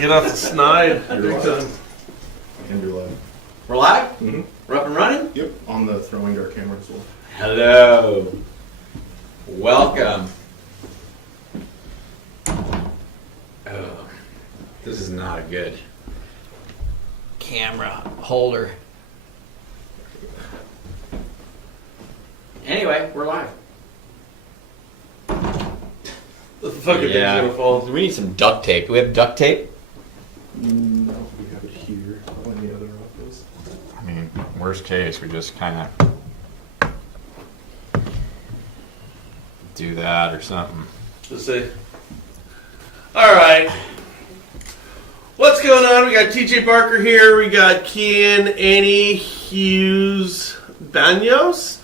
get off the snide. Big time. And you're live. We're live? Mm-hmm. We're up and running? Yep, on the Throwing Dart camera as well. Hello. Welcome. Oh, this is not a good camera holder. Anyway, we're live. The fucking thing's gonna fall. We need some duct tape. Do we have duct tape? No, we have it here. How in the other office? I mean, worst case, we just kind of do that or something. Let's see. All right. What's going on? We got TJ Barker here. We got Kian, Annie, Hughes, Banos,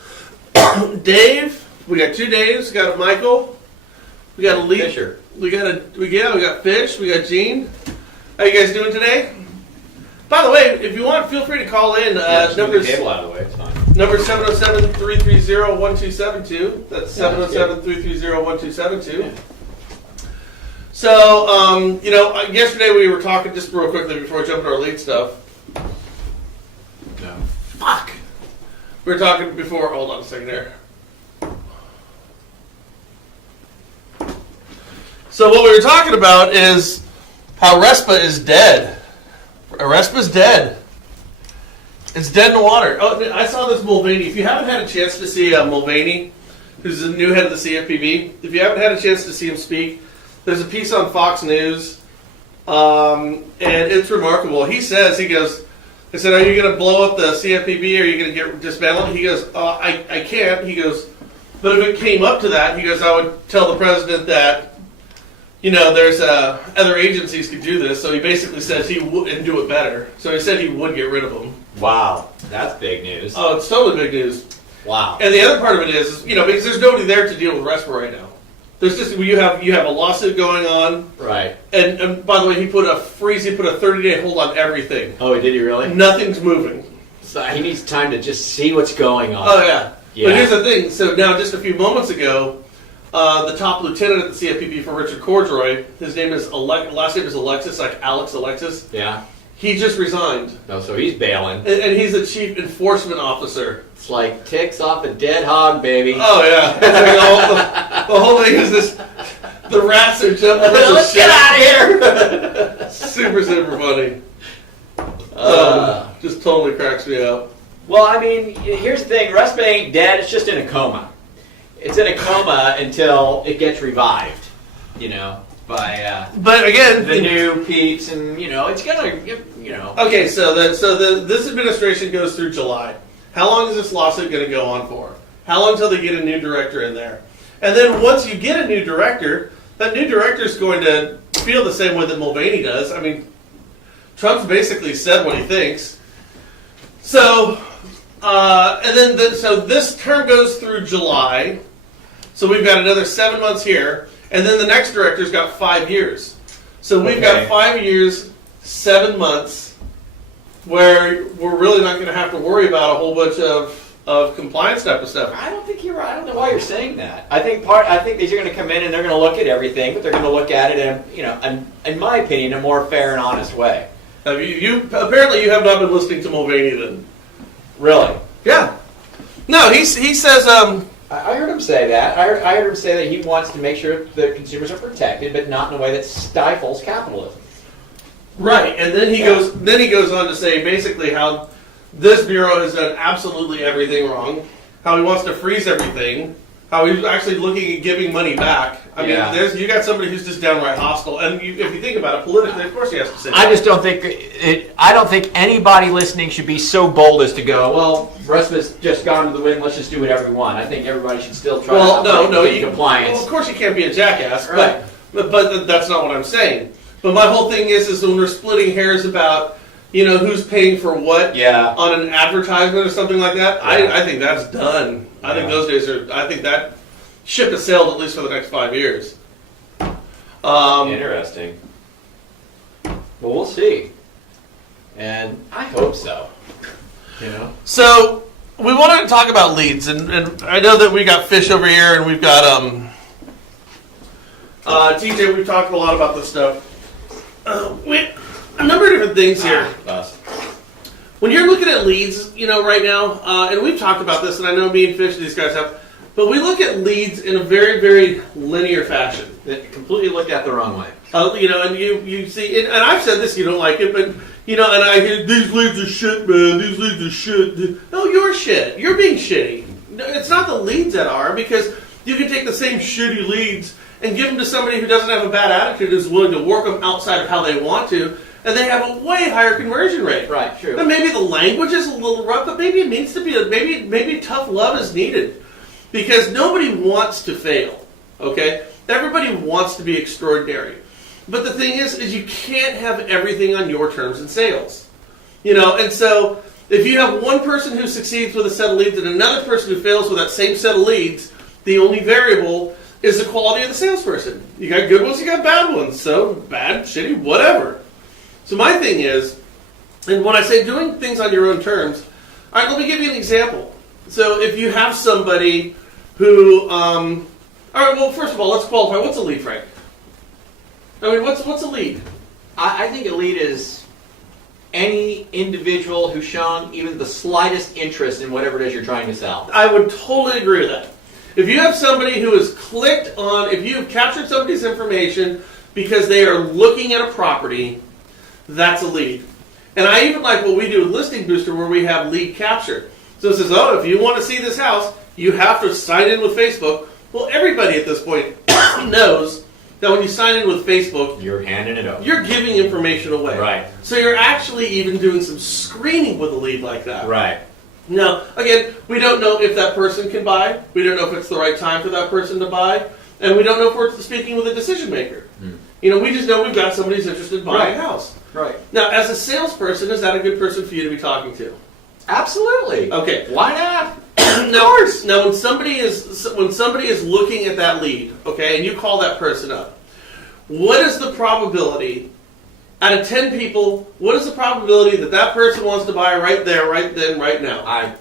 Dave. We got 2 Daves. We got Michael. We got a Lee. Fisher. We got Fish. We got Gene. How you guys doing today? By the way, if you want, feel free to call in. Number table out of the way. It's fine. Number 707-330-1272. That's 707-330-1272. Yeah. So, yesterday we were talking, just real quickly before we jump into our lead stuff. No. Fuck! We were talking before, hold on a second there. So what we were talking about is how RESPA is dead. RESPA's dead. It's dead in the water. Oh, I saw this Mulvaney. If you haven't had a chance to see Mulvaney, who's the new head of the CFPB, if you haven't had a chance to see him speak, there's a piece on Fox News, and it's remarkable. He says, I said, are you going to blow up the CFPB? Or are you going to get dismantled? He goes, I can't. He goes, but if it came up to that, he goes, I would tell the president that, there's other agencies could do this. So he basically says he would and do it better. So he said he would get rid of them. Wow, that's big news. Oh, it's totally big news. Wow. And the other part of it is because there's nobody there to deal with RESPA right now. There's just you have a lawsuit going on, Right. and by the way, he put a 30-day hold on everything. Oh, did he really? Nothing's moving. So he needs time to just see what's going on. Oh yeah. Yeah. But here's the thing. So now, just a few moments ago, the top lieutenant at the CFPB for Richard Cordroy, his name is last name is Alexis, like Alex Alexis. Yeah. He just resigned, No, so he's bailing. and he's the chief enforcement officer. It's like ticks off a dead hog, baby. Oh yeah. The whole thing is this. The rats are jumping. Let's get out of here. Super funny. Just totally cracks me up. Well, I mean, here's the thing. RESPA ain't dead. It's just in a coma. It's in a coma until it gets revived, by But again, the new peeps, and, it's going to, Okay, so this administration goes through July. How long is this lawsuit going to go on for? How long until they get a new director in there? And then once you get a new director, that new director is going to feel the same way that Mulvaney does. I mean, Trump's basically said what he thinks. So, so this term goes through July. So we've got another 7 months here, and then the next director's got 5 years. So we've got 5 years, 7 months, where we're really not going to have to worry about a whole bunch of compliance type of stuff. I don't think you're right. I don't know why you're saying that. I think these are going to come in and they're going to look at everything, but they're going to look at it in my opinion, a more fair and honest way. You apparently you have not been listening to Mulvaney then. Really? Yeah. No, he says. I heard him say that. I heard him say that he wants to make sure that consumers are protected, but not in a way that stifles capitalism. Right, and then he goes. Then he goes on to say basically how this bureau has done absolutely everything wrong. How he wants to freeze everything. How he's actually looking at giving money back. I mean, you got somebody who's just downright hostile, and if you think about it politically, of course he has to say. I just don't think I don't think anybody listening should be so bold as to go, well, RESPA's just gone to the wind. Let's just do whatever we want. I think everybody should still try to compliance. Well, of course you can't be a jackass, right? But that's not what I'm saying. But my whole thing is when we're splitting hairs about who's paying for what on an advertisement or something like that. Yeah. I think that's done. I think those days are. I think that ship has sailed at least for the next 5 years. Interesting. Well, we'll see, and I hope so. So we wanted to talk about leads, and I know that we got Fish over here, and we've got TJ. We've talked a lot about this stuff. a number of different things here. When you're looking at leads, right now, and we've talked about this, and I know me and Fish, these guys have, but we look at leads in a very, very linear fashion. Completely looked at the wrong way. And you see, and I've said this, you don't like it, but, and I hear, these leads are shit, man, these leads are shit. No, you're shit. You're being shitty. It's not the leads that are, because you can take the same shitty leads and give them to somebody who doesn't have a bad attitude, is willing to work them outside of how they want to, and they have a way higher conversion rate. Right, true. And maybe the language is a little rough, but maybe it needs to be, maybe tough love is needed. Because nobody wants to fail, okay? Everybody wants to be extraordinary. But the thing is you can't have everything on your terms in sales. And so if you have one person who succeeds with a set of leads and another person who fails with that same set of leads, the only variable is the quality of the salesperson. You got good ones, you got bad ones. So bad, shitty, whatever. So my thing is, and when I say doing things on your own terms, all right, let me give you an example. So if you have somebody who, all right, well, first of all, let's qualify. What's a lead, Frank? I mean, what's a lead? I think a lead is any individual who's shown even the slightest interest in whatever it is you're trying to sell. I would totally agree with that. If you have somebody who has clicked on, if you have captured somebody's information because they are looking at a property, that's a lead. And I even like what we do with Listing Booster, where we have lead capture. So it says, if you want to see this house, you have to sign in with Facebook. Well, everybody at this point knows that when you sign in with Facebook, you're handing it over. You're giving information away. Right. So you're actually even doing some screening with a lead like that. Right. Now, again, we don't know if that person can buy. We don't know if it's the right time for that person to buy. And we don't know if we're speaking with a decision maker. We just know we've got somebody who's interested in buying a house. Right. Now, as a salesperson, is that a good person for you to be talking to? Absolutely. Okay. Why not? Now, when somebody is looking at that lead, okay, and you call that person up, what is the probability, out of 10 people, what is the probability that person wants to buy right there, right then, right now?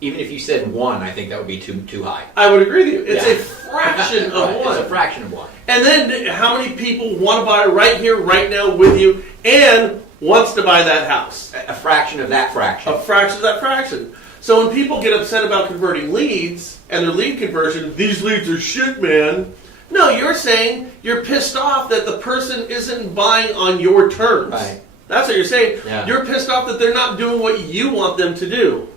Even if you said 1, I think that would be too high. I would agree with you. It's a fraction of right. 1. It's a fraction of 1. And then how many people want to buy right here, right now with you, and wants to buy that house? A fraction of that fraction. A fraction of that fraction. So when people get upset about converting leads and their lead conversion, these leads are shit, man. No, you're saying you're pissed off that the person isn't buying on your terms. Right. That's what you're saying. Yeah. You're pissed off that they're not doing what you want them to do.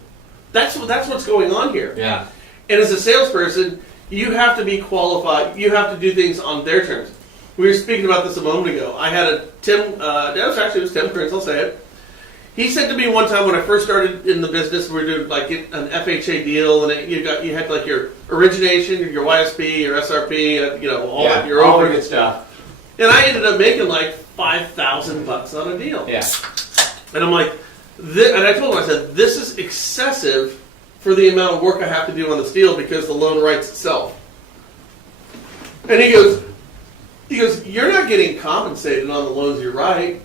That's what's going on here. Yeah. And as a salesperson, you have to be qualified. You have to do things on their terms. We were speaking about this a moment ago. I had a Tim. It was Tim Prince. I'll say it. He said to me one time when I first started in the business, we were doing like an FHA deal, and you had like your origination, your YSP, your SRP, all the good stuff. And I ended up making like $5,000 on a deal. Yeah. And I'm like, and I told him, I said, this is excessive for the amount of work I have to do on this deal because the loan writes itself. And he goes, you're not getting compensated on the loans you write.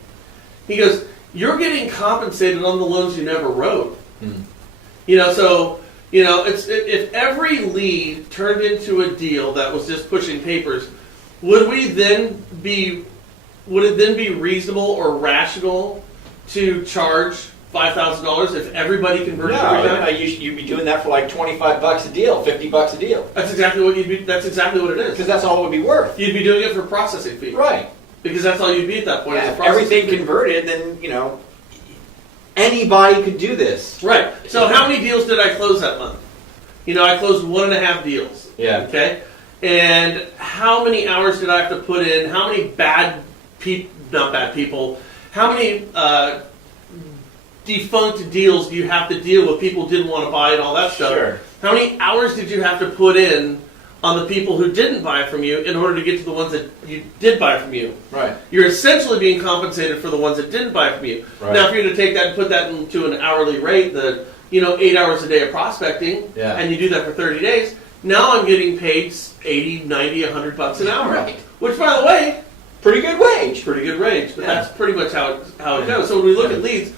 He goes, you're getting compensated on the loans you never wrote. If every lead turned into a deal that was just pushing papers, would it then be reasonable or rational to charge $5,000 if everybody converted every time? You'd be doing that for like $25 a deal, $50 a deal. That's exactly what That's exactly what it is. Because that's all it would be worth. You'd be doing it for processing fee, Right. Because that's all you'd be at that point. Yeah, if everything converted, then anybody could do this. Right. So how many deals did I close that month? I closed 1.5 deals. Yeah. Okay. And how many hours did I have to put in? How many not bad people? How many defunct deals do you have to deal with? People didn't want to buy and all that stuff. Sure. How many hours did you have to put in on the people who didn't buy from you in order to get to the ones that you did buy from you? Right. You're essentially being compensated for the ones that didn't buy from you. Right. Now, if you're going to take that and put that into an hourly rate, 8 hours a day of prospecting, and you do that for 30 days, now I'm getting paid $80, $90, $100 an hour. Right. Which, by the way, pretty good wage. Pretty good wage, but that's pretty much how it goes. So when we look at leads,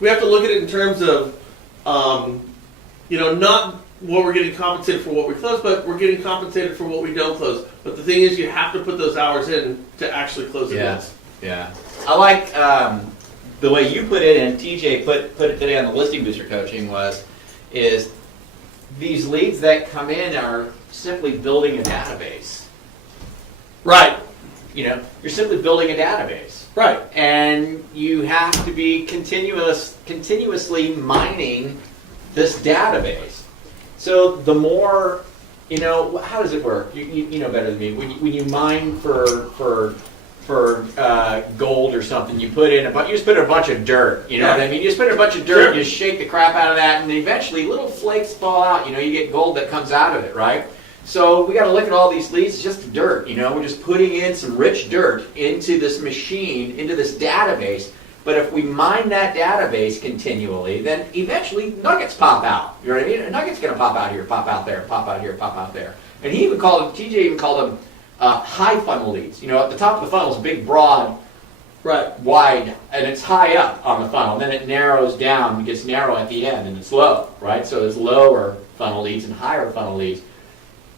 we have to look at it in terms of, not what we're getting compensated for what we close, but we're getting compensated for what we don't close. But the thing is, you have to put those hours in to actually close the deals. Yeah. I like the way you put it, and TJ put it today on the Listing Booster coaching is these leads that come in are simply building a database. Right. You're simply building a database. Right. And you have to be continuously mining this database. So the more, how does it work? You know better than me. When you mine for gold or something, you just put in a bunch of dirt. You know what I mean? You just put in a bunch of dirt, and you shake the crap out of that, and eventually little flakes fall out. You get gold that comes out of it, right? So we got to look at all these leads. It's just dirt. We're just putting in some rich dirt into this machine, into this database. But if we mine that database continually, then eventually nuggets pop out. You know what I mean? A nugget's going to pop out here, pop out there, pop out here, pop out there. And TJ even called them high funnel leads. At the top of the funnel is big, broad, right, wide, and it's high up on the funnel. Then it narrows down, it gets narrow at the end, and it's low, right? So there's lower funnel leads and higher funnel leads.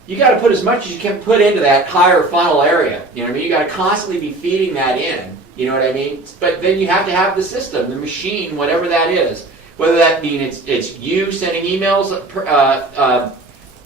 You got to put as much as you can put into that higher funnel area. You know what I mean? You got to constantly be feeding that in. You know what I mean? But then you have to have the system, the machine, whatever that is. Whether that means it's you sending emails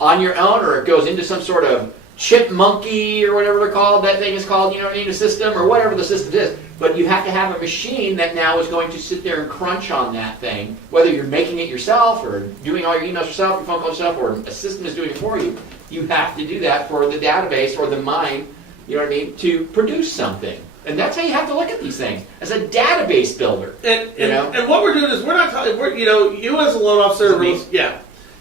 on your own, or it goes into some sort of chipmunky or whatever they're called. That thing is called, a system or whatever the system is. But you have to have a machine that now is going to sit there and crunch on that thing. Whether you're making it yourself or doing all your emails yourself, your phone calls yourself, or a system is doing it for you. You have to do that for the database or the mine, to produce something. And that's how you have to look at these things, as a database builder. And what we're doing is we're not talking. You as a loan officer,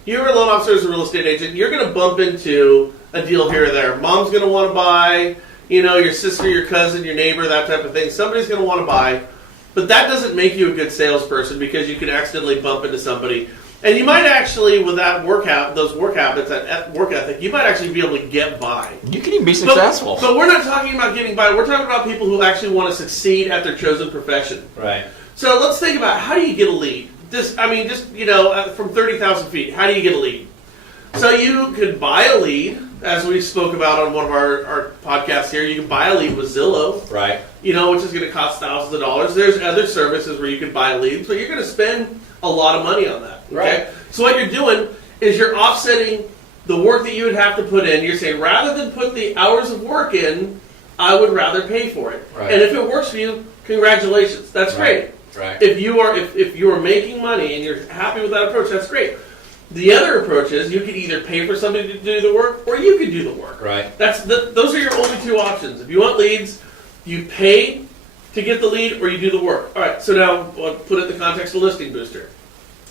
you're a loan officer as a real estate agent. You're going to bump into a deal here or there. Mom's going to want to buy. Your sister, your cousin, your neighbor, that type of thing. Somebody's going to want to buy, but that doesn't make you a good salesperson because you can accidentally bump into somebody. And you might actually, with that those work habits, that work ethic, you might actually be able to get by. You can even be successful. But we're not talking about getting by. We're talking about people who actually want to succeed at their chosen profession. Right. So let's think about, how do you get a lead? From 30,000 feet, how do you get a lead? So you could buy a lead, as we spoke about on one of our podcasts here. You can buy a lead with Zillow. Right. Which is going to cost thousands of dollars. There's other services where you can buy leads, but you're going to spend a lot of money on that. Okay? Right. So what you're doing is you're offsetting the work that you would have to put in. You're saying, rather than put the hours of work in, I would rather pay for it. Right. And if it works for you, congratulations. That's great. Right. If you are making money and you're happy with that approach, that's great. The other approach is you can either pay for somebody to do the work, or you can do the work. Right. Those are your only two options. If you want leads, you pay to get the lead, or you do the work. All right. So now we'll put it in the context of Listing Booster.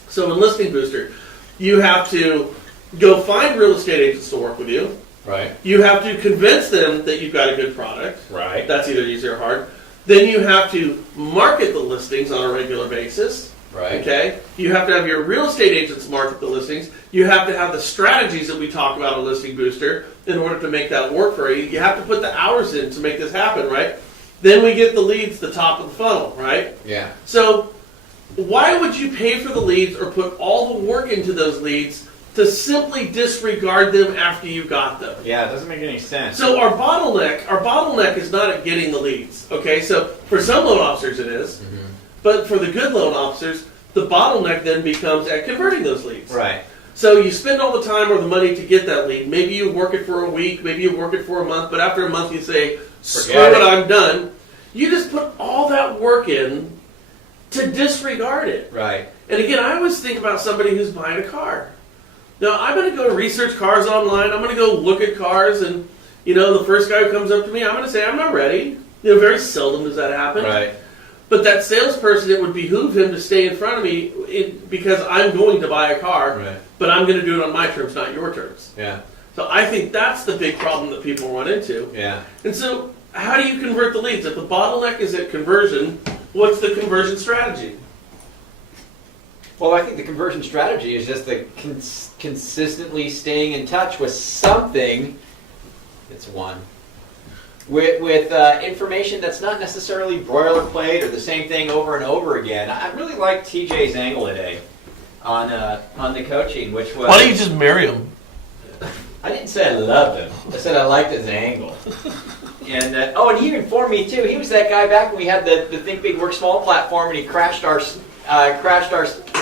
So in Listing Booster, you have to go find real estate agents to work with you. Right. You have to convince them that you've got a good product. Right. That's either easy or hard. Then you have to market the listings on a regular basis. Right. Okay? You have to have your real estate agents market the listings. You have to have the strategies that we talk about on Listing Booster in order to make that work for you. You have to put the hours in to make this happen, right? Then we get the leads, the top of the funnel, right? Yeah. So why would you pay for the leads or put all the work into those leads to simply disregard them after you got them? Yeah, it doesn't make any sense. So our bottleneck is not at getting the leads. Okay, so for some loan officers it is. Mm-hmm. But for the good loan officers, the bottleneck then becomes at converting those leads. Right. So you spend all the time or the money to get that lead. Maybe you work it for a week, maybe you work it for a month, but after a month you say, screw it, I'm done. You just put all that work in to disregard it. Right. And again, I always think about somebody who's buying a car. Now, I'm going to go research cars online. I'm going to go look at cars, and the first guy who comes up to me, I'm going to say, I'm not ready. Very seldom does that happen. Right. But that salesperson, it would behoove him to stay in front of me because I'm going to buy a car, right, but I'm going to do it on my terms, not your terms. Yeah. So I think that's the big problem that people run into. Yeah. And so how do you convert the leads? If the bottleneck is at conversion, what's the conversion strategy? Well, I think the conversion strategy is just the consistently staying in touch with something. It's one. With information that's not necessarily boilerplate or the same thing over and over again. I really liked TJ's angle today on the coaching, which was... Why don't you just marry him? I didn't say I loved him. I said I liked his angle. And and he informed me too. He was that guy back when we had the Think Big Work Small platform, and he crashed our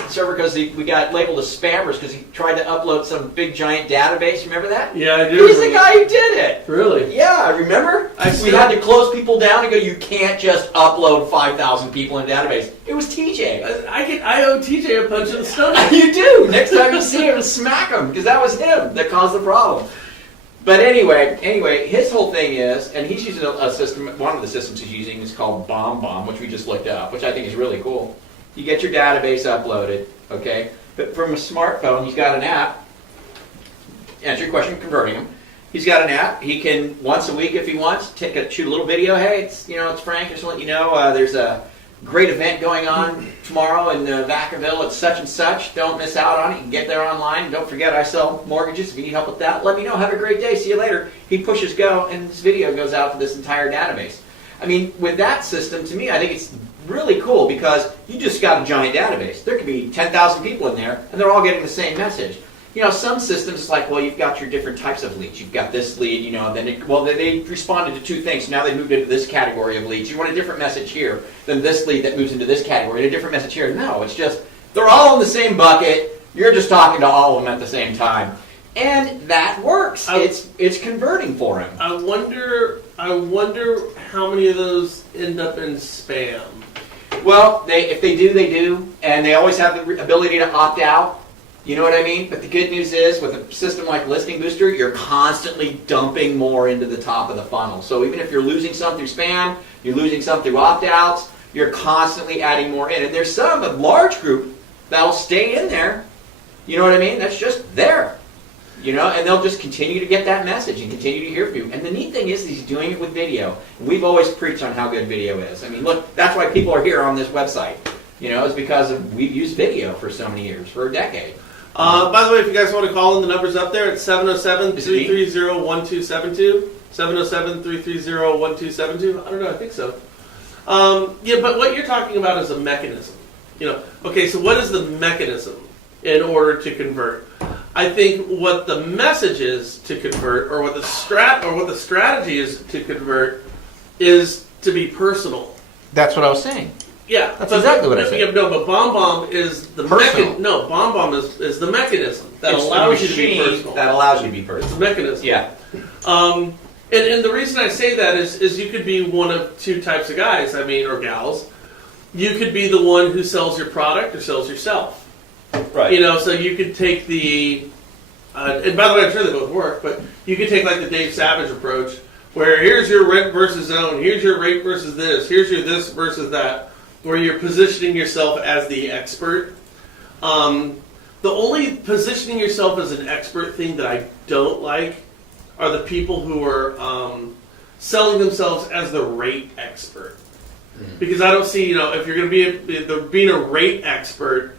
server because we got labeled as spammers because he tried to upload some big giant database. Remember that? Yeah, I do. He's the guy who did it. Really? Yeah, remember? We had to close people down and go, you can't just upload 5,000 people in a database. It was TJ. I owe TJ a punch in the stomach. You do. Next time you see him, smack him, because that was him that caused the problem. But anyway, his whole thing is, and he's using a system, one of the systems he's using is called BombBomb, which we just looked up, which I think is really cool. You get your database uploaded, okay? But from a smartphone, he's got an app. Answer your question, converting him. He's got an app. He can, once a week if he wants, shoot a little video. Hey, it's Frank, just to let you know, there's a great event going on tomorrow in Vacaville. It's such and such. Don't miss out on it. You can get there online. Don't forget, I sell mortgages. If you need help with that, let me know. Have a great day. See you later. He pushes go, and this video goes out to this entire database. I mean, with that system, to me, I think it's really cool because you just got a giant database. There could be 10,000 people in there, and they're all getting the same message. Some systems, it's like, well, you've got your different types of leads. You've got this lead, then they responded to two things. So now they moved into this category of leads. You want a different message here than this lead that moves into this category, and a different message here. No, it's just, they're all in the same bucket. You're just talking to all of them at the same time. And that works. It's converting for him. I wonder how many of those end up in spam. Well, if they do, they do. And they always have the ability to opt out. You know what I mean? But the good news is, with a system like Listing Booster, you're constantly dumping more into the top of the funnel. So even if you're losing some through spam, you're losing some through opt-outs, you're constantly adding more in. And there's a large group that'll stay in there. You know what I mean? That's just there. And they'll just continue to get that message and continue to hear from you. And the neat thing is he's doing it with video. And we've always preached on how good video is. I mean, look, that's why people are here on this website. It's because we've used video for so many years, for a decade. By the way, if you guys want to call in, the number's up there. It's 707-330-1272. 707-330-1272. I don't know, I think so. But what you're talking about is a mechanism. Okay, so what is the mechanism in order to convert? I think what the message is to convert, or what the strategy is to convert, is to be personal. That's what I was saying. Yeah, that's exactly what I said. No, but BombBomb is the mechanism. No, BombBomb is the mechanism that allows you to be personal. That allows you to be personal. It's the mechanism. Yeah. And the reason I say that is you could be one of two types of guys, or gals. You could be the one who sells your product or sells yourself. Right. So you could take the, and by the way, I'm sure they both work, but you could take like the Dave Savage approach, where here's your rent versus own, here's your rate versus this, here's your this versus that, where you're positioning yourself as the expert. The only positioning yourself as an expert thing that I don't like are the people who are selling themselves as the rate expert. Because I don't see, if you're going to be being a rate expert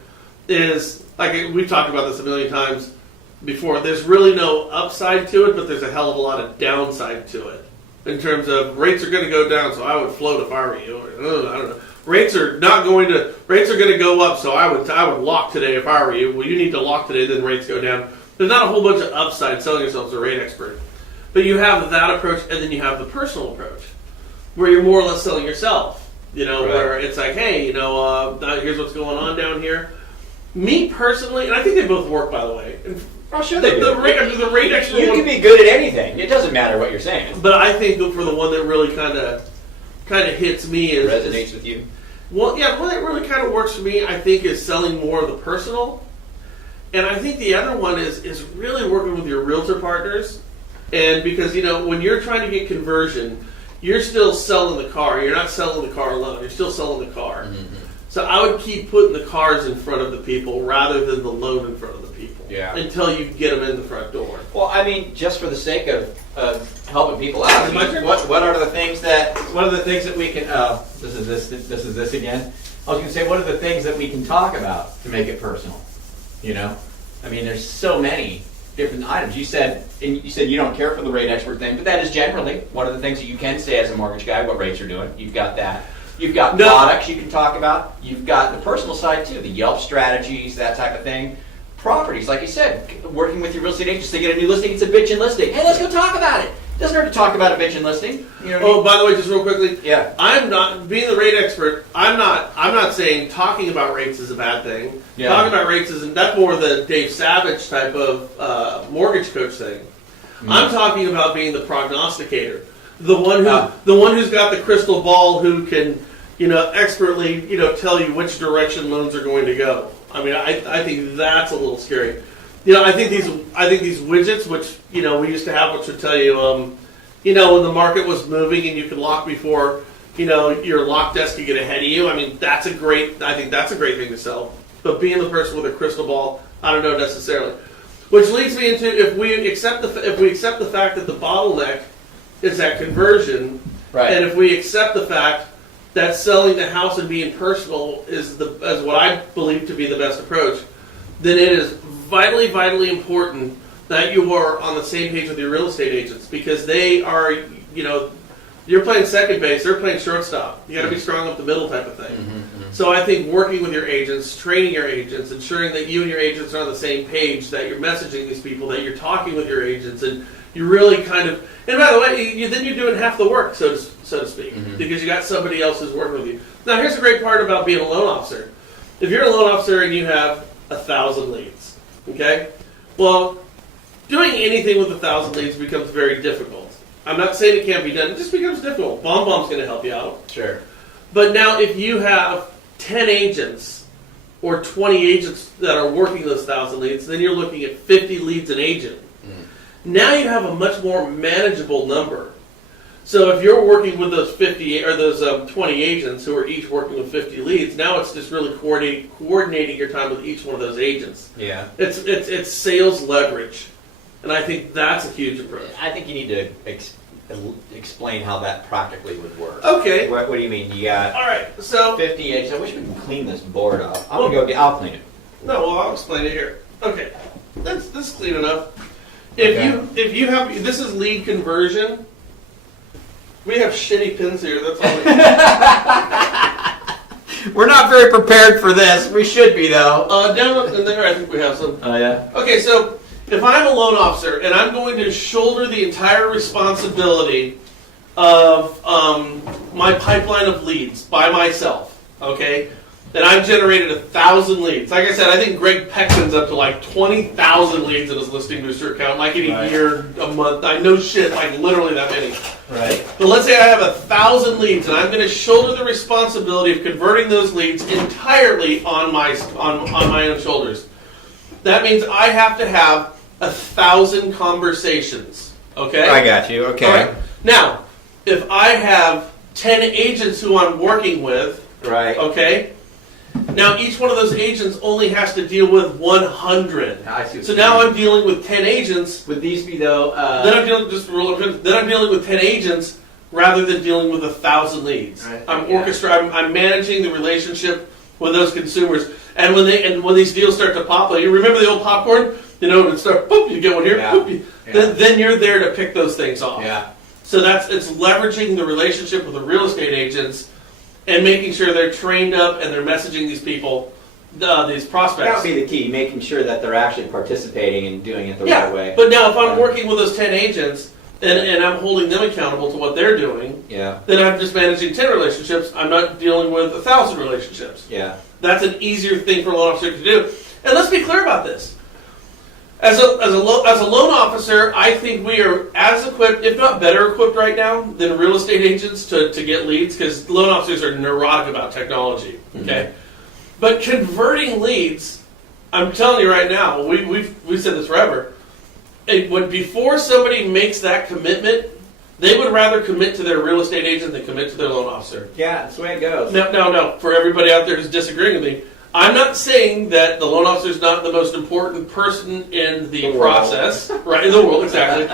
is, like we've talked about this a million times before, there's really no upside to it, but there's a hell of a lot of downside to it. In terms of rates are going to go down, so I would float if I were you. Or, I don't know. Rates are going to go up, so I would lock today if I were you. Well, you need to lock today, then rates go down. There's not a whole bunch of upside selling yourself as a rate expert. But you have that approach, and then you have the personal approach, where you're more or less selling yourself. Where it's like, hey, here's what's going on down here. Me personally, and I think they both work, by the way. Oh, sure they do. The rate expert. You can be good at anything. It doesn't matter what you're saying. But I think for the one that really kind of hits me is resonates with you. Well, yeah, one that really kind of works for me, I think, is selling more of the personal. And I think the other one is really working with your realtor partners. And because, when you're trying to get conversion, you're still selling the car. You're not selling the car alone. You're still selling the car. Mm-hmm. So I would keep putting the cars in front of the people rather than the loan in front of the people. Yeah. Until you get them in the front door. Well, just for the sake of helping people out, what are the things that we can? This is this again. I was going to say, what are the things that we can talk about to make it personal? There's so many different items. You said you don't care for the rate expert thing, but that is generally one of the things that you can say as a mortgage guy. What rates are doing? You've got that. You've got products you can talk about. You've got the personal side too, the Yelp strategies, that type of thing. Properties, like you said, working with your real estate agents, they get a new listing, it's a bitchin' listing. Hey, let's go talk about it. Doesn't hurt to talk about a bitchin' listing. You know what I Oh, mean? by the way, just real quickly, Yeah. I'm not being the rate expert. I'm not saying talking about rates is a bad thing. Yeah. Talking about rates isn't. That's more the Dave Savage type of mortgage coach thing. I'm talking about being the prognosticator, the one who's got the crystal ball, who can, expertly, tell you which direction loans are going to go. I mean, I think that's a little scary. I think these widgets, which we used to have, which would tell you, when the market was moving and you could lock before, your lock desk could get ahead of you. I mean, I think that's a great thing to sell. But being the person with a crystal ball, I don't know necessarily. Which leads me into if we accept the fact that the bottleneck is that conversion, Right. and if we accept the fact that selling the house and being personal is what I believe to be the best approach, then it is vitally, vitally important that you are on the same page with your real estate agents, because they are, you're playing second base, they're playing shortstop. You got to be strong up the middle type of thing. So I think working with your agents, training your agents, ensuring that you and your agents are on the same page, that you're messaging these people, that you're talking with your agents, and you really kind of. And by the way, then you're doing half the work, so to speak, because you got somebody else who's working with you. Now, here's the great part about being a loan officer. If you're a loan officer and you have 1,000 leads, okay, well, doing anything with 1,000 leads becomes very difficult. I'm not saying it can't be done; it just becomes difficult. BombBomb's going to help you out. Sure. But now, if you have 10 agents or 20 agents that are working those 1,000 leads, then you're looking at 50 leads an agent. Now you have a much more manageable number. So if you're working with those 50 or those 20 agents who are each working with 50 leads, now it's just really coordinating your time with each one of those agents. Yeah. It's sales leverage, and I think that's a huge approach. I think you need to explain how that practically would work. Okay. What do you mean? You got All right. So 50 agents. I wish we could clean this board up. I'm gonna go get. I'll clean it. no, well, I'll explain it here. Okay, this is clean enough. If you have, this is lead conversion. We have shitty pins here. That's all. We're not very prepared for this. We should be though. Down in there, I think we have some. Oh yeah. Okay, so if I'm a loan officer and I'm going to shoulder the entire responsibility of my pipeline of leads by myself, okay, then I've generated 1,000 leads. Like I said, I think Greg Peckson's up to like 20,000 leads in his listing booster account, like in a year, a month. I know shit, like literally that many. Right. But let's say I have 1,000 leads, and I'm going to shoulder the responsibility of converting those leads entirely on my own shoulders. That means I have to have 1,000 conversations. Okay. I got you. Okay. All right. Now, if I have 10 agents who I'm working with, Right. okay. Now each one of those agents only has to deal with 100. I see what So you now mean. I'm dealing with 10 agents. Would these be though? Then I'm dealing with 10 agents rather than dealing with 1,000 leads. Right. I'm Yeah. I'm managing the relationship with those consumers. And when these deals start to pop, like, you remember the old popcorn? It start, boop, you get one here, Yeah. boop. Then you're there to pick those things off. Yeah. So it's leveraging the relationship with the real estate agents and making sure they're trained up and they're messaging these people, these prospects. That would be the key, making sure that they're actually participating and doing it the Yeah, right way. but now if I'm working with those 10 agents and I'm holding them accountable to what they're doing, Yeah. then I'm just managing 10 relationships. I'm not dealing with 1,000 relationships. Yeah. That's an easier thing for a loan officer to do. And let's be clear about this. As a loan officer, I think we are as equipped, if not better equipped right now, than real estate agents to get leads, because loan officers are neurotic about technology. Okay, but converting leads, I'm telling you right now, we've said this forever. Before somebody makes that commitment, they would rather commit to their real estate agent than commit to their loan officer. Yeah, that's the way it goes. No. For everybody out there who's disagreeing with me, I'm not saying that the loan officer is not the most important person in the process, right? In the world, exactly.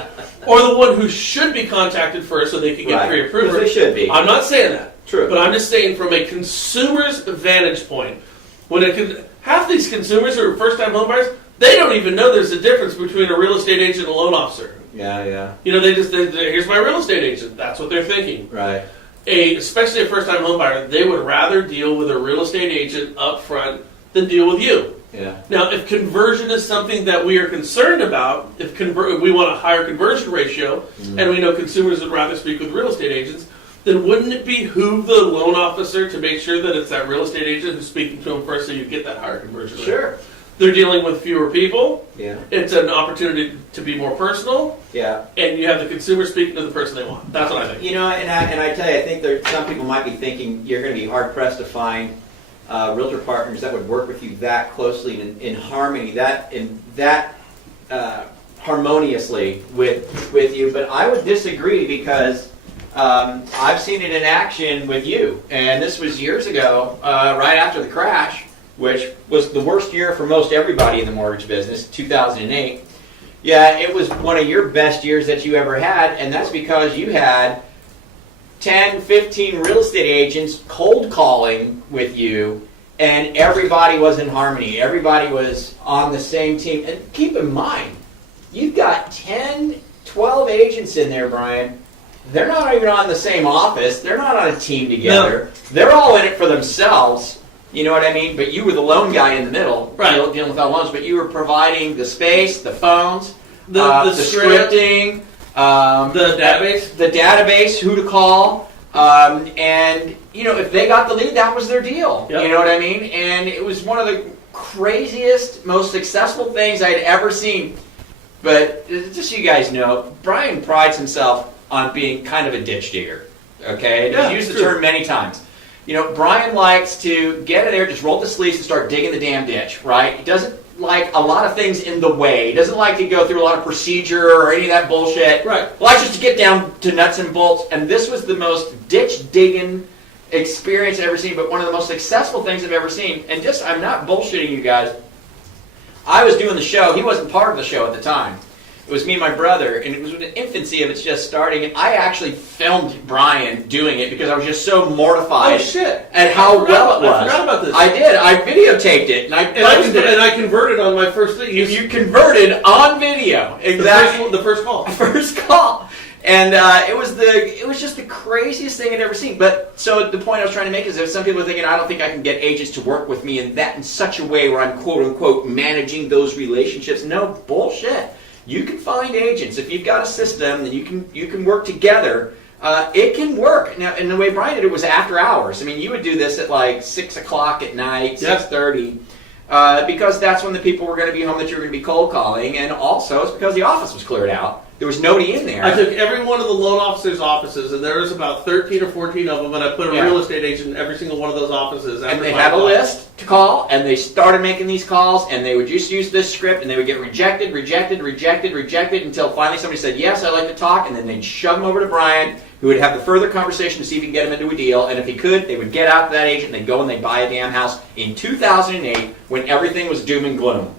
Or the one who should be contacted first so they can get Right. pre-approved. 'Cause they should be. I'm not saying that. True. But I'm just saying from a consumer's vantage point, half these consumers who are first-time home buyers, they don't even know there's a difference between a real estate agent and a loan officer. Yeah. Here's my real estate agent. That's what they're thinking. Right. Especially a first-time home buyer, they would rather deal with a real estate agent up front than deal with you. Yeah. Now, if conversion is something that we are concerned about, if we want a higher conversion ratio, and we know consumers would rather speak with real estate agents, then wouldn't it behoove the loan officer to make sure that it's that real estate agent who's speaking to them first so you get that higher conversion rate? Sure. They're dealing with fewer people. Yeah. It's an opportunity to be more personal, Yeah. and you have the consumer speaking to the person they want. That's what I think. You know, and I tell you, I think some people might be thinking you're going to be hard pressed to find realtor partners that would work with you that closely in harmony, that harmoniously with you. But I would disagree because I've seen it in action with you, and this was years ago, right after the crash, which was the worst year for most everybody in the mortgage business, 2008. Yeah, it was one of your best years that you ever had, and that's because you had 10, 15 real estate agents cold calling with you, and everybody was in harmony. Everybody was on the same team. And keep in mind, you've got 10, 12 agents in there, Brian. They're not even on the same office. They're not on a team together. No. They're all in it for themselves. You know what I mean? But you were the loan guy in the middle, right, dealing with all loans. But you were providing the space, the phones, the scripting, the database, who to call, and you know, if they got the lead, that was their deal. Yep. You know what I mean? And it was one of the craziest, most successful things I'd ever seen. But just so you guys know, Brian prides himself on being kind of a ditch digger. Okay, yeah, he's used the term many times. You know, Brian likes to get in there, just roll the sleeves and start digging the damn ditch, right? He doesn't like a lot of things in the way. He doesn't like to go through a lot of procedure or any of that bullshit. Right. He likes just to get down to nuts and bolts. And this was the most ditch digging experience I've ever seen, but one of the most successful things I've ever seen. And just, I'm not bullshitting you guys. I was doing the show. He wasn't part of the show at the time. It was me and my brother, and it was in the infancy of it's just starting. And I actually filmed Brian doing it because I was just so mortified at how well it was. I forgot about this. I did. I videotaped it, and I posted it. And I converted on my first thing. You converted on video. Exactly. The first call. First call. And it was just the craziest thing I'd ever seen. But so the point I was trying to make is if some people are thinking, I don't think I can get agents to work with me in such a way where I'm quote unquote managing those relationships. No, bullshit. You can find agents. If you've got a system, then you can work together. It can work. Now, and the way Brian did it was after hours. I mean, you would do this at like 6 o'clock at night, 6:30, because that's when the people were going to be home that you were going to be cold calling, and also it's because the office was cleared out. There was nobody in there. I took every one of the loan officers' offices, and there was about 13 or 14 of them, and I put a real estate agent in every single one of those offices. And they had a list to call, and they started making these calls, and they would just use this script, and they would get rejected until finally somebody said, yes, I'd like to talk, and then they'd shove them over to Brian, who would have the further conversation to see if he could get him into a deal, and if he could, they would get out to that agent, and they'd go and they'd buy a damn house in 2008 when everything was doom and gloom.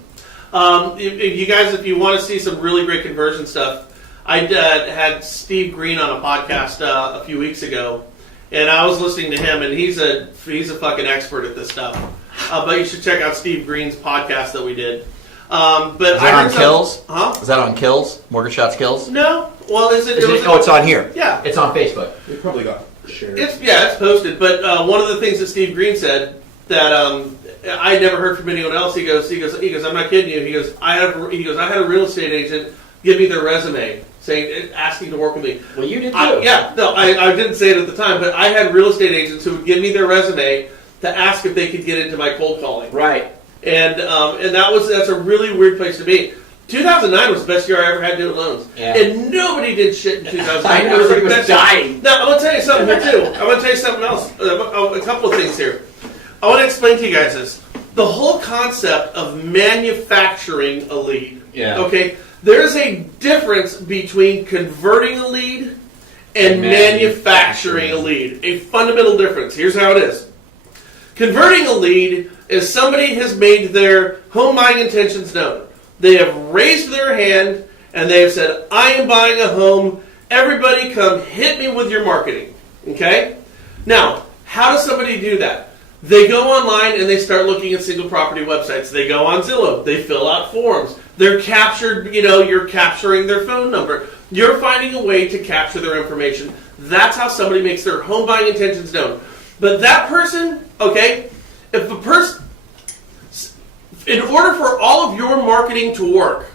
If you want to see some really great conversion stuff, I had Steve Green on a podcast a few weeks ago, and I was listening to him, and he's a fucking expert at this stuff. But you should check out Steve Green's podcast that we did. But is that on Kills? Huh? Is that on Kills? Mortgage Shots Kills? No. Well, it's on here. Yeah. It's on Facebook. We probably got shared. It's posted. But one of the things that Steve Green said that I never heard from anyone else. He goes, I'm not kidding you. He goes, I had a real estate agent give me their resume, asking to work with me. Well, you did too. I didn't say it at the time, but I had real estate agents who would give me their resume to ask if they could get into my cold calling. Right. And that's a really weird place to be. 2009 was the best year I ever had doing loans. Yeah. And nobody did shit in 2009. Everybody was dying. Now, I'm going to tell you something here, too. I'm going to tell you something else. A couple of things here. I want to explain to you guys this. The whole concept of manufacturing a lead. Yeah. Okay? There's a difference between converting a lead and manufacturing a lead. A fundamental difference. Here's how it is. Converting a lead is somebody has made their home buying intentions known. They have raised their hand and they have said, I am buying a home. Everybody come hit me with your marketing. Okay? Now, how does somebody do that? They go online and they start looking at single property websites. They go on Zillow. They fill out forms. They're captured, you're capturing their phone number. You're finding a way to capture their information. That's how somebody makes their home buying intentions known. But that person, okay, if in order for all of your marketing to work,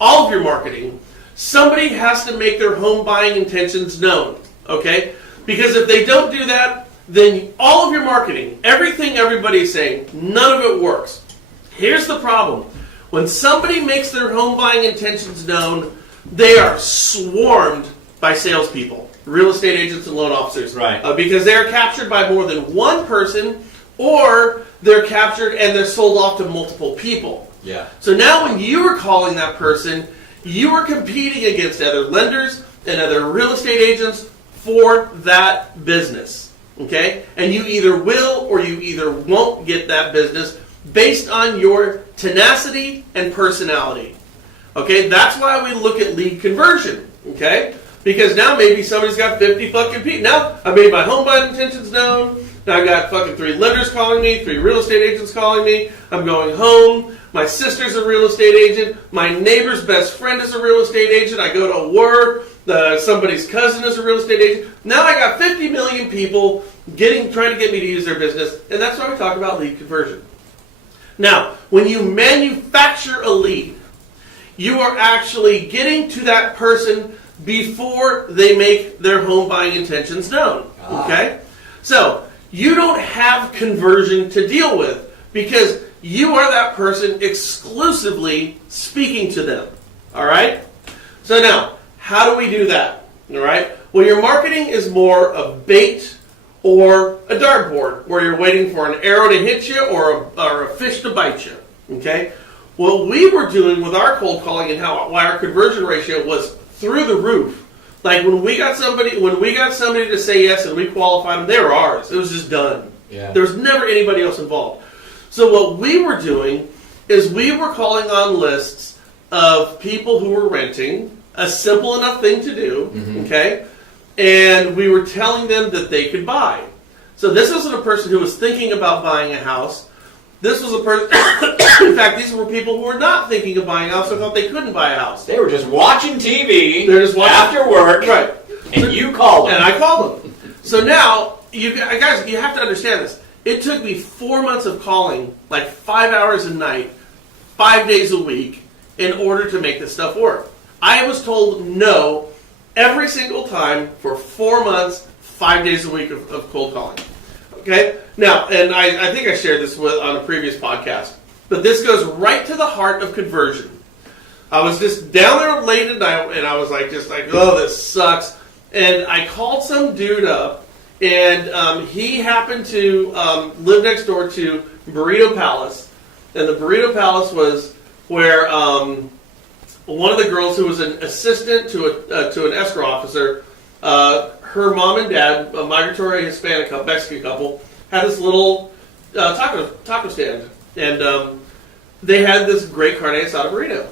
all of your marketing, somebody has to make their home buying intentions known, okay? Because if they don't do that, then all of your marketing, everything everybody's saying, none of it works. Here's the problem. When somebody makes their home buying intentions known, they are swarmed by salespeople, real estate agents and loan officers. Right. Because they're captured by more than one person, or they're captured and they're sold off to multiple people. Yeah. So now when you are calling that person, you are competing against other lenders and other real estate agents for that business. Okay? And you either will or you either won't get that business based on your tenacity and personality. Okay? That's why we look at lead conversion. Okay? Because now maybe somebody's got 50 fucking people. Now I made my home buying intentions known. Now I got fucking 3 lenders calling me, 3 real estate agents calling me. I'm going home. My sister's a real estate agent. My neighbor's best friend is a real estate agent. I go to work. Somebody's cousin is a real estate agent. Now I got 50 million people trying to get me to use their business, and that's why we talk about lead conversion. Now, when you manufacture a lead, you are actually getting to that person before they make their home buying intentions known. Okay? So, you don't have conversion to deal with because you are that person exclusively speaking to them. All right? So now, how do we do that? All right? Well, your marketing is more of bait or a dartboard where you're waiting for an arrow to hit you or a fish to bite you. Okay? What we were doing with our cold calling and why our conversion ratio was through the roof. Like when we got somebody to say yes and we qualified them, they were ours. It was just done. Yeah. There was never anybody else involved. So what we were doing is we were calling on lists of people who were renting, a simple enough thing to do, okay? And we were telling them that they could buy. So this wasn't a person who was thinking about buying a house. This was a person, in fact, these were people who were not thinking of buying a house or thought they couldn't buy a house. They were just watching TV They're just watching after work, Right. and you called them. And I called them. So now, guys, you have to understand this. It took me 4 months of calling, like 5 hours a night, 5 days a week, in order to make this stuff work. I was told no every single time for 4 months, 5 days a week of cold calling. Okay? Now, and I think I shared this on a previous podcast, but this goes right to the heart of conversion. I was just down there late at night, and I was like, oh, this sucks. And I called some dude up, and he happened to live next door to Burrito Palace. And the Burrito Palace was where one of the girls who was an assistant to an escrow officer, her mom and dad, a migratory Hispanic Mexican couple, had this little taco stand. And they had this great carne asada burrito.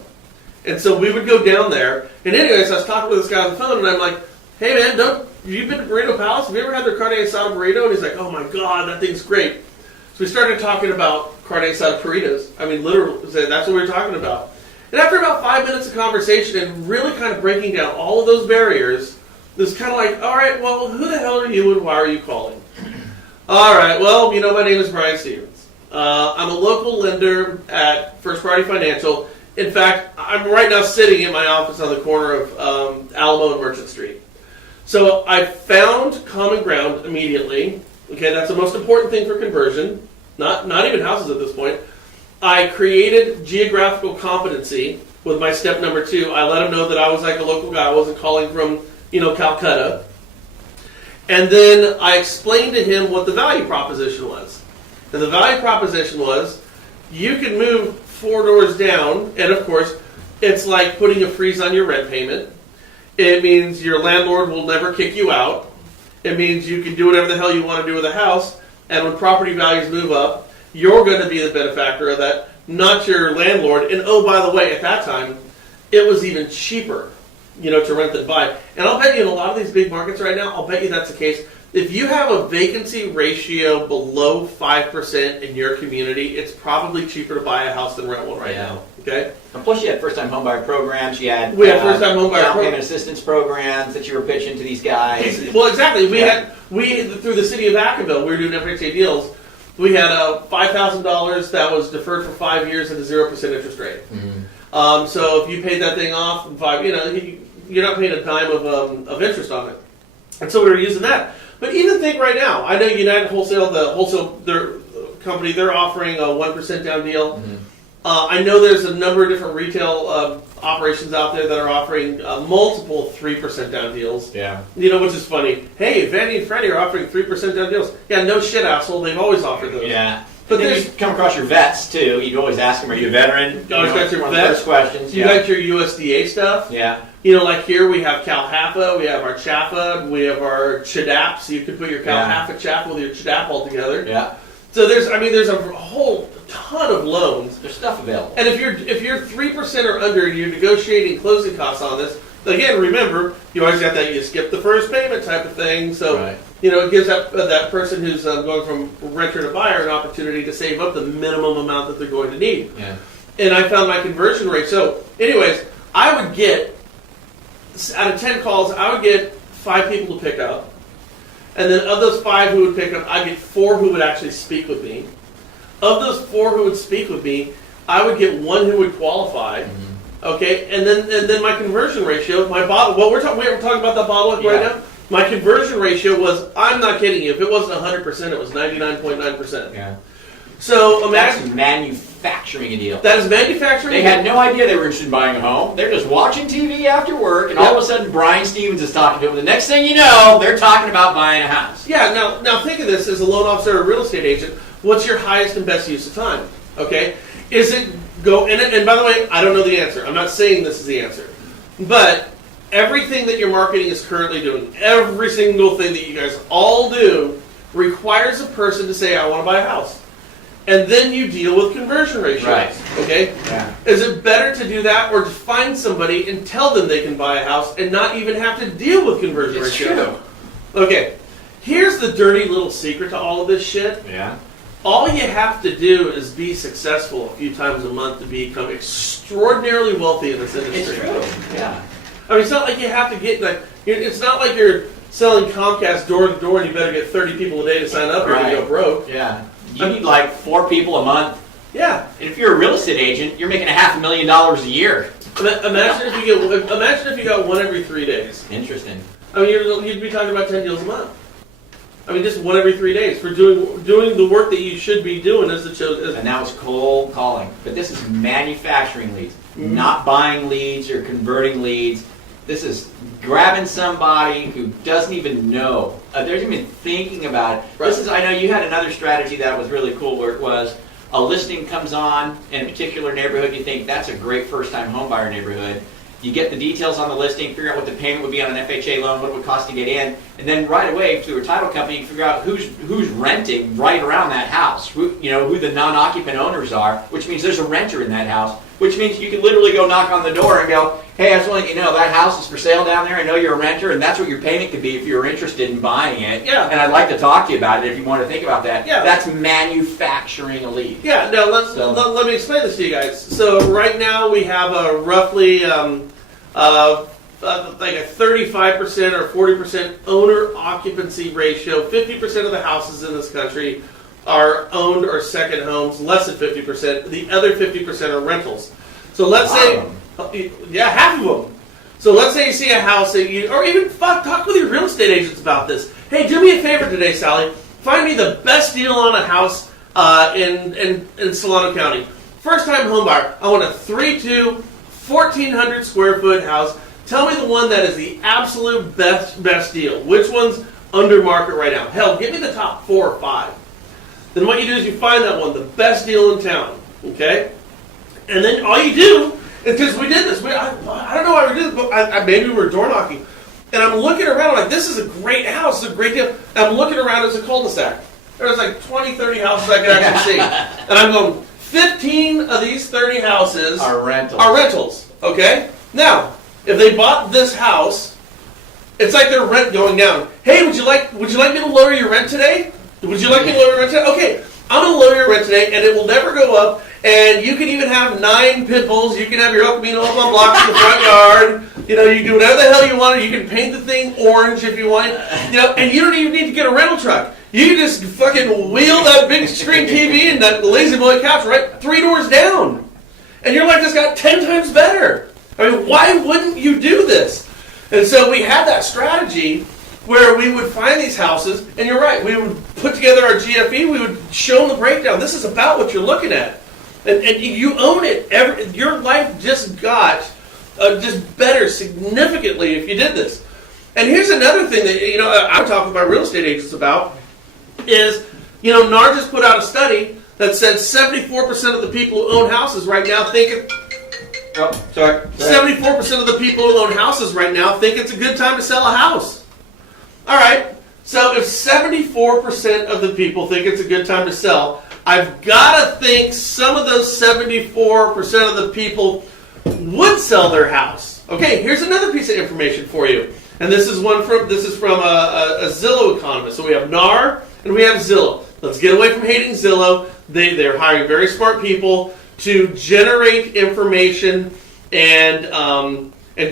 And so we would go down there. And anyways, I was talking with this guy on the phone, and I'm like, hey man, you've been to Burrito Palace? Have you ever had their carne asada burrito? And he's like, oh my God, that thing's great. So we started talking about carne asada burritos. I mean, literally, that's what we were talking about. And after about 5 minutes of conversation and really kind of breaking down all of those barriers, it was kind of like, all right, well, who the hell are you and why are you calling? All right, well, my name is Brian Stevens. I'm a local lender at First Priority Financial. In fact, I'm right now sitting in my office on the corner of Alamo and Merchant Street. So I found common ground immediately. Okay, that's the most important thing for conversion. Not even houses at this point. I created geographical competency with my step number 2. I let him know that I was like a local guy. I wasn't calling from, Calcutta. And then I explained to him what the value proposition was. And the value proposition was, you can move 4 doors down, and of course, it's like putting a freeze on your rent payment. It means your landlord will never kick you out. It means you can do whatever the hell you want to do with a house, and when property values move up, you're going to be the benefactor of that, not your landlord. And oh, by the way, at that time, it was even cheaper, to rent than buy. And I'll bet you in a lot of these big markets right now, I'll bet you that's the case. If you have a vacancy ratio below 5% in your community, it's probably cheaper to buy a house than rent one right now. Okay? And plus, you had first-time homebuyer programs. You had we had first-time homebuyer down payment assistance programs that you were pitching to these guys. Well, exactly. We through the city of Actonville, we were doing FHA deals. We had $5,000 that was deferred for 5 years at a 0% interest rate. So if you paid that thing off in you're not paying a dime of interest on it. And so we were using that. But even think right now, I know United Wholesale, their company, they're offering a 1% down deal. I know there's a number of different retail operations out there that are offering multiple 3% down deals. Yeah. Which is funny. Hey, Vandy and Freddie are offering 3% down deals. Yeah, no shit, asshole. They've always offered those. Yeah. But But then there's you come across your vets too. You'd always ask them, "Are you a veteran?" You always got your one of the vets. first questions. you got your USDA stuff. Yeah. Like here we have CalHAFA, we have our CHAFA, we have our CHDAP. So you could put your CalHAFA CHAFA with your CHDAP all together. Yeah. So there's a whole ton of loans. There's stuff available. And if you're 3% or under, you're negotiating closing costs on this. Again, remember, you always got that you skip the first payment type of thing. So Right. it gives that person who's going from renter to buyer an opportunity to save up the minimum amount that they're going to need. Yeah. And I found my conversion rate. So, anyways, I would get out of 10 calls, I would get 5 people to pick up. And then of those 5 who would pick up, I'd get 4 who would actually speak with me. Of those 4 who would speak with me, I would get 1 who would qualify. Okay, and then my conversion ratio, my bottle. Well, we're talking about that bottle right now. My conversion ratio was, I'm not kidding you, if it wasn't 100%, it was 99.9%. Yeah. So That's imagine manufacturing a deal. that is manufacturing. They had no idea they were interested in buying a home. They're just watching TV after work, and all of a sudden Brian Stevens is talking to them. The next thing you know, they're talking about buying a house. Yeah, now think of this as a loan officer or a real estate agent. What's your highest and best use of time? Okay? Is it go, and by the way, I don't know the answer. I'm not saying this is the answer. But everything that your marketing is currently doing, every single thing that you guys all do, requires a person to say, I want to buy a house. And then you deal with conversion ratios. Right. Okay? Yeah. Is it better to do that or to find somebody and tell them they can buy a house and not even have to deal with conversion It's ratios? true. Okay. Here's the dirty little secret to all of this shit. Yeah. All you have to do is be successful a few times a month to become extraordinarily wealthy in this industry. It's true. Yeah. I mean, it's not like you have to get it's not like you're selling Comcast door to door and you better get 30 people a day to sign up or you go broke. Yeah. You need like 4 people a month. Yeah. And if you're a real estate agent, you're making $500,000 a year. Imagine if you got 1 every 3 days. Interesting. I mean, you'd be talking about 10 deals a month. I mean, just 1 every 3 days for doing the work that you should be doing as the show. And that was cold calling. But this is manufacturing leads, not buying leads or converting leads. This is grabbing somebody who doesn't even know. They're even thinking about it. Right. I know you had another strategy that was really cool where it was a listing comes on in a particular neighborhood. You think that's a great first-time home buyer neighborhood. You get the details on the listing, figure out what the payment would be on an FHA loan, what it would cost to get in, and then right away through a title company, you figure out who's renting right around that house, who the non-occupant owners are, which means there's a renter in that house, which means you can literally go knock on the door and go, hey, I just want to let you know that house is for sale down there. I know you're a renter, and that's what your payment could be if you're interested in buying it. Yeah. And I'd like to talk to you about it if you want to think about that. Yeah. That's manufacturing a lead. Yeah, no, let me explain this to you guys. So right now we have a roughly like a 35% or 40% owner occupancy ratio. 50% of the houses in this country are owned or second homes, less than 50%. The other 50% are rentals. So let's say, yeah, half of them. So let's say you see a house that or even talk with your real estate agents about this. Hey, do me a favor today, Sally. Find me the best deal on a house in Solano County. First time home buyer. I want a 3-2, 1,400 square foot house. Tell me the one that is the absolute best deal. Which one's under market right now? Hell, give me the top 4 or 5. Then what you do is you find that one, the best deal in town. Okay? And then all you do, because we did this, I don't know why we did this, but maybe we were door knocking. And I'm looking around, I'm like, this is a great house, it's a great deal. And I'm looking around, it's a cul-de-sac. There's like 20, 30 houses I can actually see. And I'm going, 15 of these 30 houses Are rentals. Are rentals, okay? Now, if they bought this house, it's like their rent going down. Hey, would you like me to lower your rent today? Would you like me to lower your rent today? Okay, I'm going to lower your rent today, and it will never go up. And you can even have 9 pit bulls. You can have your El Camino up on blocks in the front yard. You know, you can do whatever the hell you want. You can paint the thing orange if you want. You know, and you don't even need to get a rental truck. You can just fucking wheel that big screen TV and that lazy boy couch right 3 doors down. And your life just got 10 times better. I mean, why wouldn't you do this? And so we had that strategy where we would find these houses, and you're right, we would put together our GFE, we would show them the breakdown. This is about what you're looking at. And you own it. Your life just got just better significantly if you did this. And here's another thing that, you know, I'm talking with my real estate agents about is, you know, NAR just put out a study that said 74% of the people who own houses right now think it... Oh, sorry. 74% of the people who own houses right now think it's a good time to sell a house. All right, so if 74% of the people think it's a good time to sell, I've got to think some of those 74% of the people would sell their house. Okay, here's another piece of information for you, and this is from a Zillow economist. So we have NAR and we have Zillow. Let's get away from hating Zillow. They're hiring very smart people to generate information and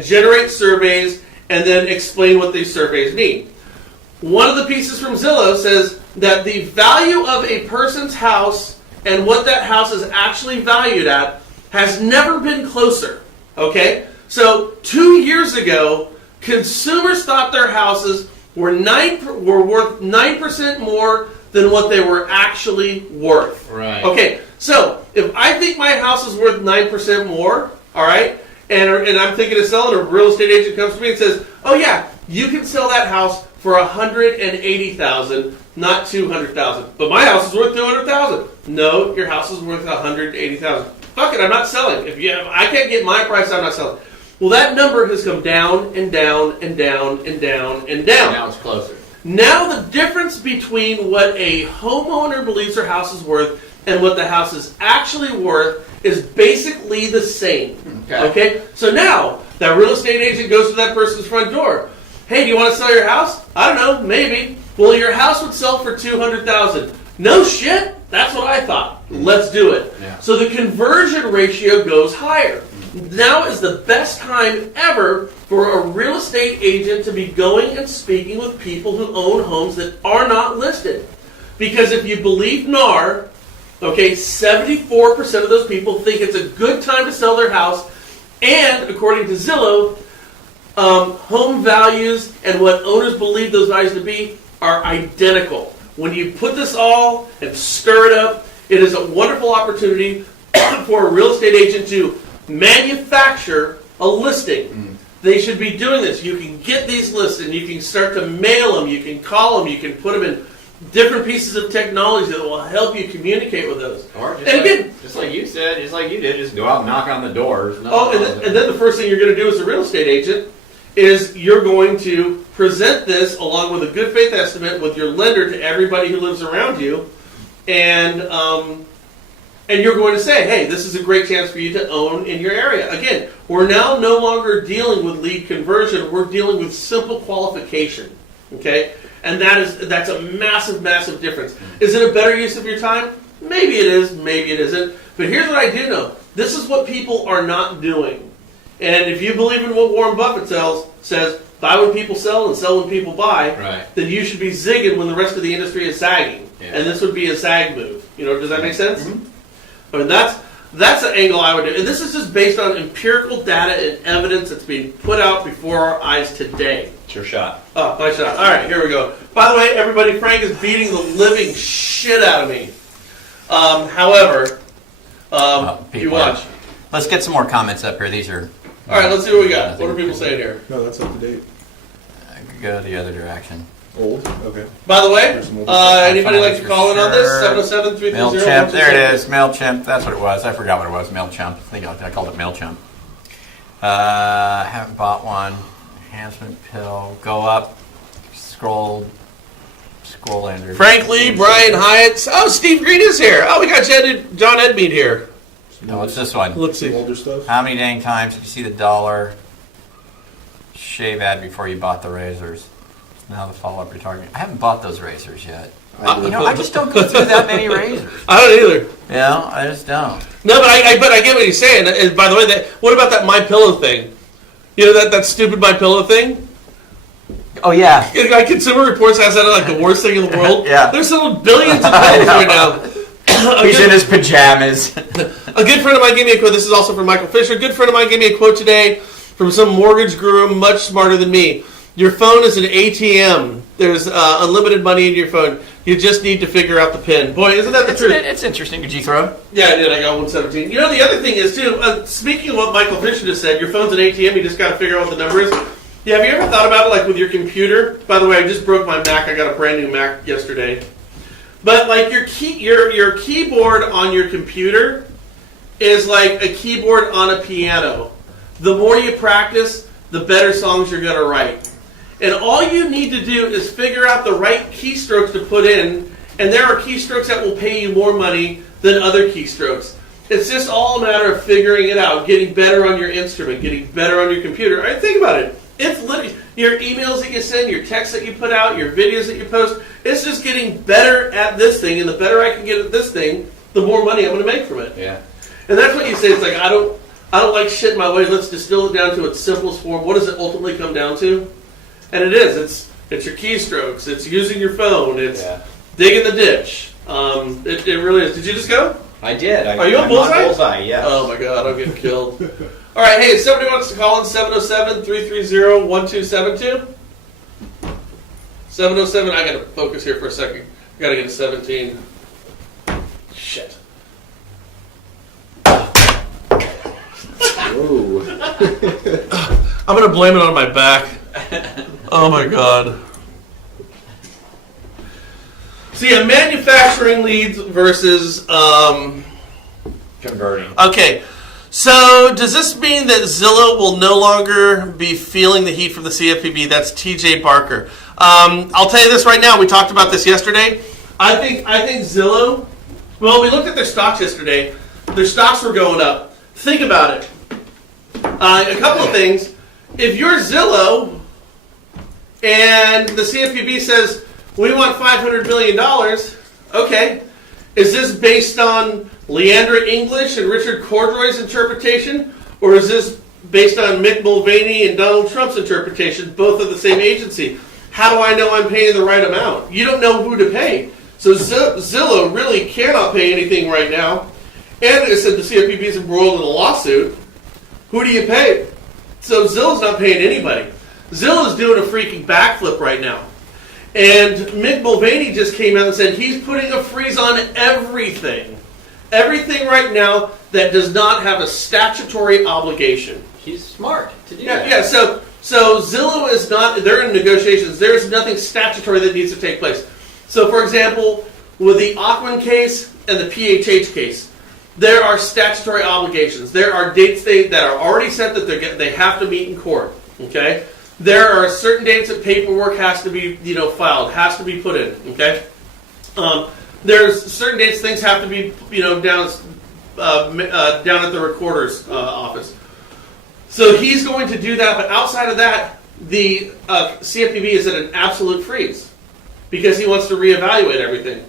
generate surveys and then explain what these surveys mean. One of the pieces from Zillow says that the value of a person's house and what that house is actually valued at has never been closer. Okay? So 2 years ago, consumers thought their houses were worth 9% more than what they were actually worth. Right. Okay, so if I think my house is worth 9% more, all right, and I'm thinking of selling, a real estate agent comes to me and says, "Oh yeah, you can sell that house for $180,000, not $200,000. But my house is worth $200,000. No, your house is worth $180,000. Fuck it, I'm not selling. If I can't get my price, I'm not selling." Well, that number has come down and down and down and down and down. Now it's closer. Now the difference between what a homeowner believes their house is worth and what the house is actually worth is basically the same. Okay? So now, that real estate agent goes to that person's front door. "Hey, do you want to sell your house?" "I don't know, maybe." "Well, your house would sell for $200,000. "No shit, that's what I thought. Let's do it." Yeah. So the conversion ratio goes higher. Now is the best time ever for a real estate agent to be going and speaking with people who own homes that are not listed. Because if you believe NAR, okay, 74% of those people think it's a good time to sell their house, and according to Zillow, home values and what owners believe those values to be are identical. When you put this all and stir it up, it is a wonderful opportunity for a real estate agent to manufacture a listing. They should be doing this. You can get these lists and you can start to mail them, you can call them, you can put them in different pieces of technology that will help you communicate with those. Or just, and like, again, just like you said, just like you did, just go out and knock on the doors. and then the first thing you're going to do as a real estate agent is you're going to present this along with a good faith estimate with your lender to everybody who lives around you, and you're going to say, "Hey, this is a great chance for you to own in your area." Again, we're now no longer dealing with lead conversion; we're dealing with simple qualification. Okay, and that's a massive, massive difference. Is it a better use of your time? Maybe it is, maybe it isn't. But here's what I do know: this is what people are not doing. And if you believe in what Warren Buffett says, "Buy when people sell and sell when people buy," right, then you should be zigging when the rest of the industry is sagging. Yeah. And this would be a sag move. You know, does that make sense? Mm-hmm. I mean, that's the angle I would do. And this is just based on empirical data and evidence that's being put out before our eyes today. it's your shot. Oh, nice shot. All right, here we go. By the way, everybody, Frank is beating the living shit out of me. However, you people watch. Let's get some more comments up here. These are. All right, let's see what we got. What are people saying here? No, that's up to date. Go the other direction. Old? Okay. By the way, There's some old anybody like to call in on this? Sure. 707-330-1277. MailChimp. There it is. MailChimp. That's what it was. I forgot what it was. MailChimp. I called it MailChimp. Haven't bought one. Enhancement pill. Go up. Scroll under. Frank Lee, Brian Hyatt. Oh, Steve Green is here. Oh, we got John Edmead here. No, it's this one. Let's Some see. older stuff. How many dang times did you see the dollar shave ad before you bought the razors? Now the follow-up you're talking. I haven't bought those razors yet. I just don't go through that many razors. I don't either. I just don't. No, but I get what he's saying. And by the way, what about that My Pillow thing? You know that stupid My Pillow thing? Oh yeah. Like Consumer Reports has that like the worst thing in the world. Yeah. They're selling billions of pillows right now. He's in his pajamas. A good friend of mine gave me a quote. This is also from Michael Fisher. A good friend of mine gave me a quote today from some mortgage guru much smarter than me. Your phone is an ATM. There's unlimited money in your phone. You just need to figure out the PIN. Boy, isn't that the truth? It's interesting. Did you throw? Yeah, I did. I got 117. You know, the other thing is, too, speaking of what Michael Fisher just said, your phone's an ATM. You just got to figure out what the number is. Yeah, have you ever thought about it, like, with your computer? By the way, I just broke my Mac. I got a brand new Mac yesterday. But, like, your keyboard on your computer is like a keyboard on a piano. The more you practice, the better songs you're going to write. And all you need to do is figure out the right keystrokes to put in, and there are keystrokes that will pay you more money than other keystrokes. It's just all a matter of figuring it out, getting better on your instrument, getting better on your computer. I mean, think about it. It's literally your emails that you send, your texts that you put out, your videos that you post. It's just getting better at this thing, and the better I can get at this thing, the more money I'm going to make from it. Yeah. And that's what you say. It's like, I don't like shit my way. Let's distill it down to its simplest form. What does it ultimately come down to? And it is. It's your keystrokes. It's using your phone. It's digging the ditch. It really is. Did you just go? I did. Are you on Bullseye? Bullseye, yeah. Oh my God, I'm getting killed. All right, hey, if somebody wants to call in 707-330-1272. 707, I got to focus here for a second. I got to get a 17. Shit. Ooh. I'm going to blame it on my back. Oh my God. So yeah, manufacturing leads versus... Converting. Okay, so does this mean that Zillow will no longer be feeling the heat from the CFPB? That's TJ Barker. I'll tell you this right now. We talked about this yesterday. I think Zillow. Well, we looked at their stocks yesterday. Their stocks were going up. Think about it. A couple of things. If you're Zillow and the CFPB says we want $500 million, okay, is this based on Leandra English and Richard Cordroy's interpretation, or is this based on Mick Mulvaney and Donald Trump's interpretation, both of the same agency? How do I know I'm paying the right amount? You don't know who to pay. So Zillow really cannot pay anything right now. And it said the CFPB is embroiled in a lawsuit. Who do you pay? So Zillow's not paying anybody. Zillow's doing a freaking backflip right now. And Mick Mulvaney just came out and said he's putting a freeze on everything. Everything right now that does not have a statutory obligation. He's smart to do Yeah, that. yeah. So Zillow is not, they're in negotiations. There's nothing statutory that needs to take place. So, for example, with the Aquin case and the PHH case, there are statutory obligations. There are dates that are already set that they have to meet in court. Okay? There are certain dates that paperwork has to be, filed, has to be put in. Okay? There's certain dates things have to be, down at the recorder's office. So he's going to do that, but outside of that, the CFPB is at an absolute freeze because he wants to reevaluate everything.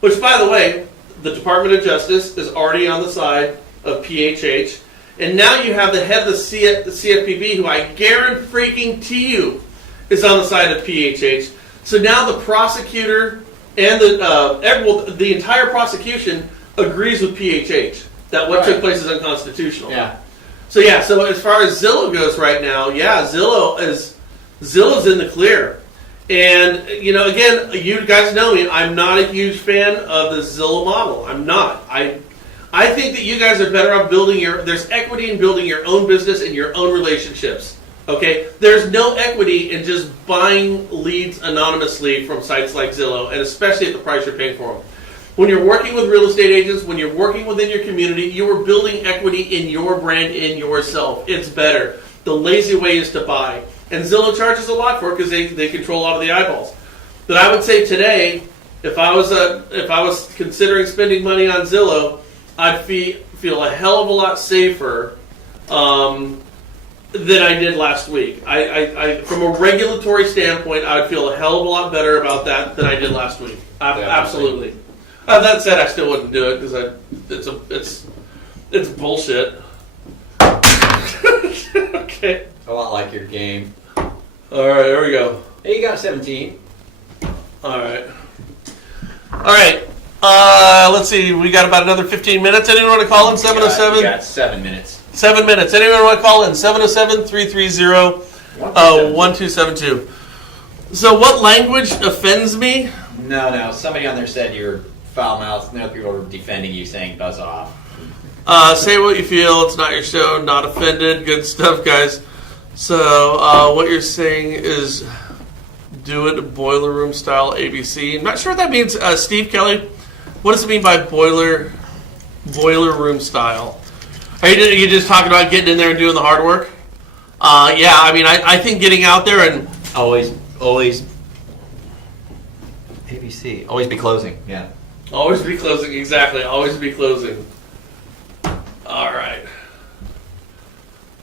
Which, by the way, the Department of Justice is already on the side of PHH. And now you have the head of the CFPB, who I guarantee you is on the side of PHH. So now the prosecutor and the entire prosecution agrees with PHH that what took place is unconstitutional. Yeah. So as far as Zillow goes right now, Zillow's in the clear. And again, you guys know me. I'm not a huge fan of the Zillow model. I'm not. I think that you guys are better off there's equity in building your own business and your own relationships. Okay? There's no equity in just buying leads anonymously from sites like Zillow, and especially at the price you're paying for them. When you're working with real estate agents, when you're working within your community, you are building equity in your brand, in yourself. It's better. The lazy way is to buy. And Zillow charges a lot for it because they control a lot of the eyeballs. But I would say today, if I was considering spending money on Zillow, I'd feel a hell of a lot safer than I did last week. I from a regulatory standpoint, I would feel a hell of a lot better about that than I did last week. Absolutely. That said, I still wouldn't do it because it's bullshit. Okay. A lot like your game. All right, there we go. Hey, you got 17. All right. Let's see. We got about another 15 minutes. Anyone want to call in? You 707? got 7 minutes. 7 minutes. Anyone want to call in? 707-330-1272. So what language offends me? No. Somebody on there said you're foul-mouthed. No people are defending you, saying buzz off. Say what you feel. It's not your show. Not offended. Good stuff, guys. So what you're saying is do it boiler room style ABC. I'm not sure what that means. Steve Kelly, what does it mean by boiler room style? Are you just talking about getting in there and doing the hard work? Yeah, I mean, I think getting out there and Always ABC. Always be closing. Yeah. always be closing. Exactly, always be closing. All right.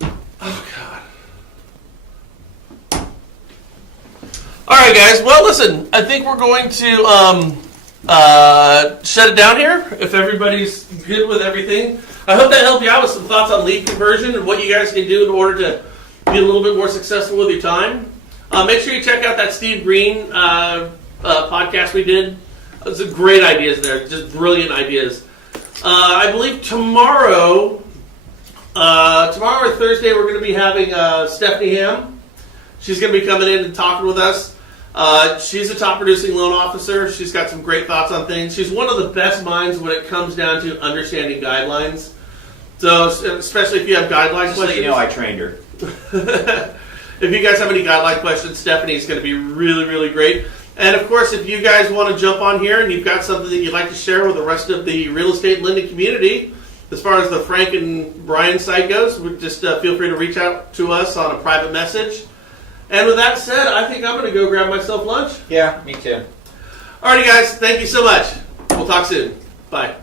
Oh God. All right, guys. Well, listen. I think we're going to shut it down here. If everybody's good with everything, I hope that helped you out with some thoughts on lead conversion and what you guys can do in order to be a little bit more successful with your time. Make sure you check out that Steve Green podcast we did. There's some great ideas there, just brilliant ideas. I believe tomorrow or Thursday, we're going to be having Stephanie Ham. She's going to be coming in and talking with us. She's a top producing loan officer. She's got some great thoughts on things. She's one of the best minds when it comes down to understanding guidelines. So, especially if you have guideline Just questions. so you know, I trained her. If you guys have any guideline questions, Stephanie's going to be really, really great. And of course, if you guys want to jump on here and you've got something that you'd like to share with the rest of the real estate lending community, as far as the Frank and Brian site goes, just feel free to reach out to us on a private message. And with that said, I think I'm going to go grab myself lunch. Yeah, me too. Alrighty, guys. Thank you so much. We'll talk soon. Bye.